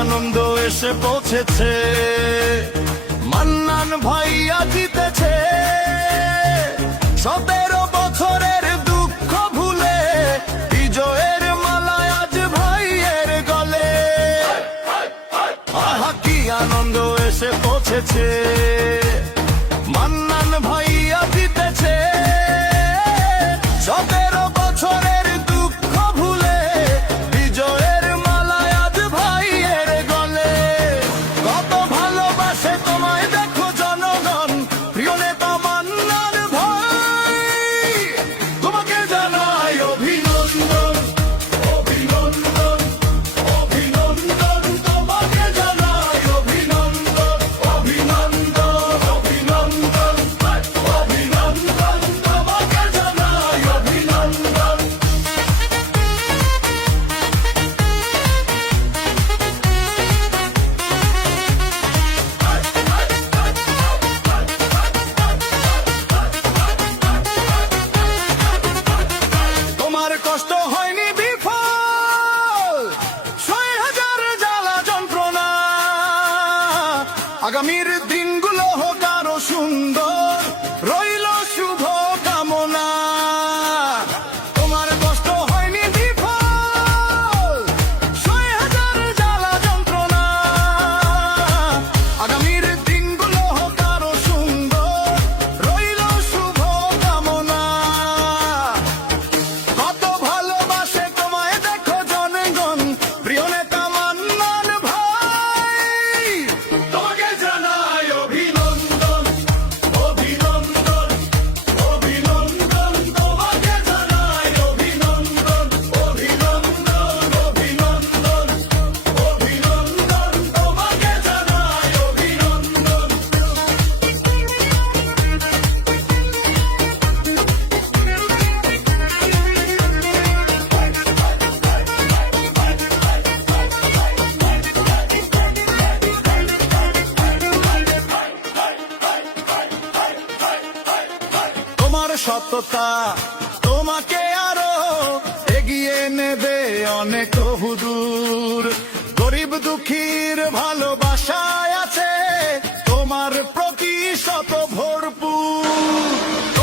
আনন্দ এসে পৌঁছেছে, মান্নান ভাইয়া জিতেছে। 17 বছরের দুঃখ ভুলে বিজয়ের মালা আজ ভাইয়ের গলে। আহা কি আনন্দ এসে পৌঁছেছে, মান্নান ভাইয়া জিতেছে। 17 বছরের দুঃখ ভুলে বিজয়ের মালা আজ ভাইয়ের গলে। কত ভালোবাসে তোমায় দেখো জনগণ, প্রিয় নেতা মান্নান ভাই, তোমাকে জানাই অভিনন্দন, অভিনন্দন, অভিনন্দন, তোমাকে জানাই অভিনন্দন, অভিনন্দন, অভিনন্দন, অভিনন্দন, তোমাকে জানাই অভিনন্দন। তোমার কষ্ট হয়নি বিফল, 6,000 জ্বালা যন্ত্রণা। আগামীর দিনগুলো হোক আরো সুন্দর, রইল শুভ কামনা। তোমার কষ্ট হয়নি বিফল, 6,000 জ্বালা যন্ত্রণা। আগামীর দিনগুলো হোক আরো সুন্দর, রইল শুভ কামনা। কত ভালোবাসে তোমায় দেখো জনগণ, প্রিয় নেতা মান্নান ভাই, তোমাকে জানাই অভিনন্দন, অভিনন্দন, অভিনন্দন, তোমাকে জানাই অভিনন্দন, অভিনন্দন, অভিনন্দন, অভিনন্দন, তোমাকে জানাই অভিনন্দন। তোমার সততা তোমাকে আরো এগিয়ে নেবে অনেক বহুদূর। গরিব দুঃখীর ভালোবাসায় আছে তোমার প্রতি শত ভরপুর।